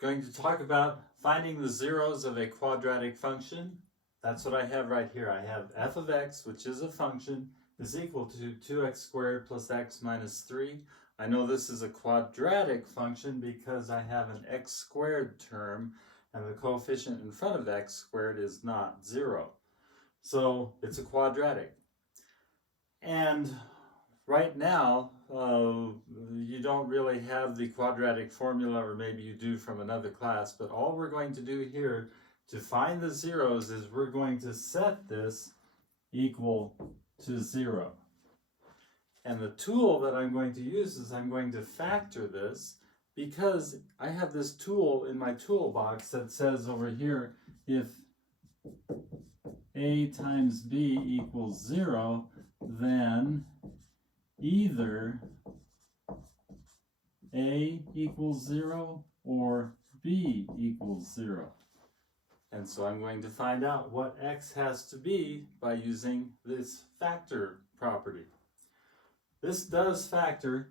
going to talk about finding the zeros of a quadratic function. That's what I have right here. I have f of x, which is a function, is equal to 2x squared plus x minus 3. I know this is a quadratic function because I have an x squared term and the coefficient in front of x squared is not 0. So it's a quadratic. And right now, you don't really have the quadratic formula, or maybe you do from another class, but all we're going to do here to find the zeros is we're going to set this equal to 0. And the tool that I'm going to use is I'm going to factor this, because I have this tool in my toolbox that says over here, if a times b equals 0, then either a equals 0 or b equals 0. And so I'm going to find out what x has to be by using this factor property. This does factor.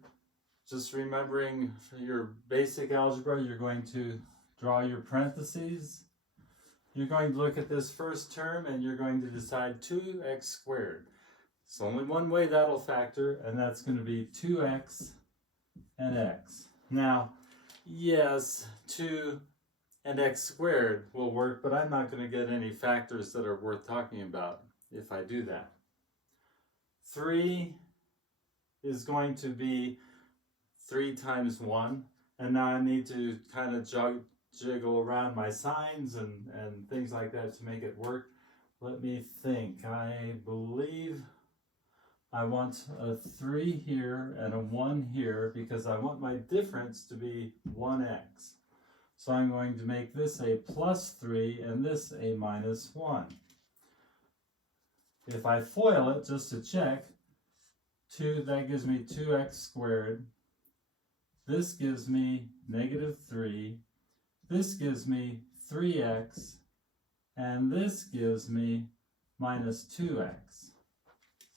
Just remembering for your basic algebra, you're going to draw your parentheses. You're going to look at this first term and you're going to decide 2x squared. It's only one way that'll factor, and that's going to be 2x and x. Now, yes, 2 and x squared will work, but I'm not going to get any factors that are worth talking about if I do that. 3 is going to be 3 times 1, and now I need to kind of jiggle around my signs and things like that to make it work. Let me think. I believe I want a 3 here and a 1 here because I want my difference to be 1x. So I'm going to make this a plus 3 and this a minus 1. If I FOIL it just to check, that gives me 2x squared. This gives me negative 3. This gives me 3x. And this gives me minus 2x.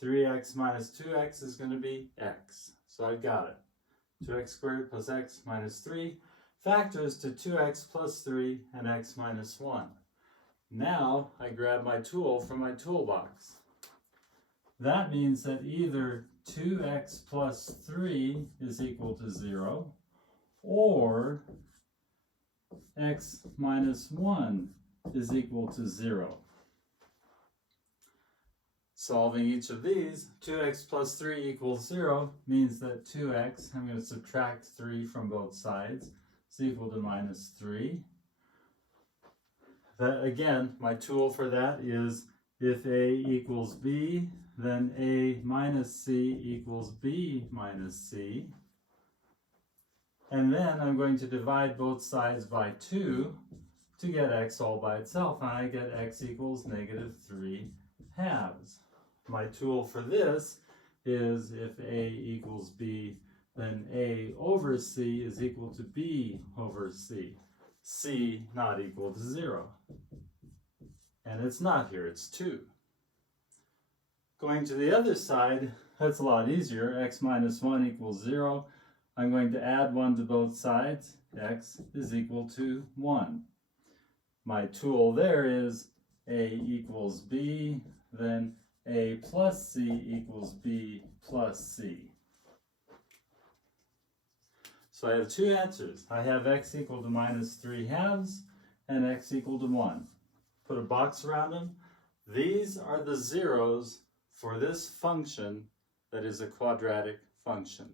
3x minus 2x is going to be x. So I've got it. 2x squared plus x minus 3 factors to 2x plus 3 and x minus 1. Now I grab my tool from my toolbox. That means that either 2x plus 3 is equal to 0, or x minus 1 is equal to 0. Solving each of these, 2x plus 3 equals 0 means that 2x, I'm going to subtract 3 from both sides, is equal to minus 3. That, again, my tool for that is if a equals b, then a minus c equals b minus c. And then I'm going to divide both sides by 2 to get x all by itself, and I get x equals negative 3 halves. My tool for this is if a equals b, then a over c is equal to b over c. C not equal to 0. And it's not here, it's 2. Going to the other side, that's a lot easier. X minus 1 equals 0. I'm going to add 1 to both sides. X is equal to 1. My tool there is a equals b, then a plus c equals b plus c. So I have two answers. I have x equal to minus 3 halves and x equal to 1. Put a box around them. These are the zeros for this function that is a quadratic function.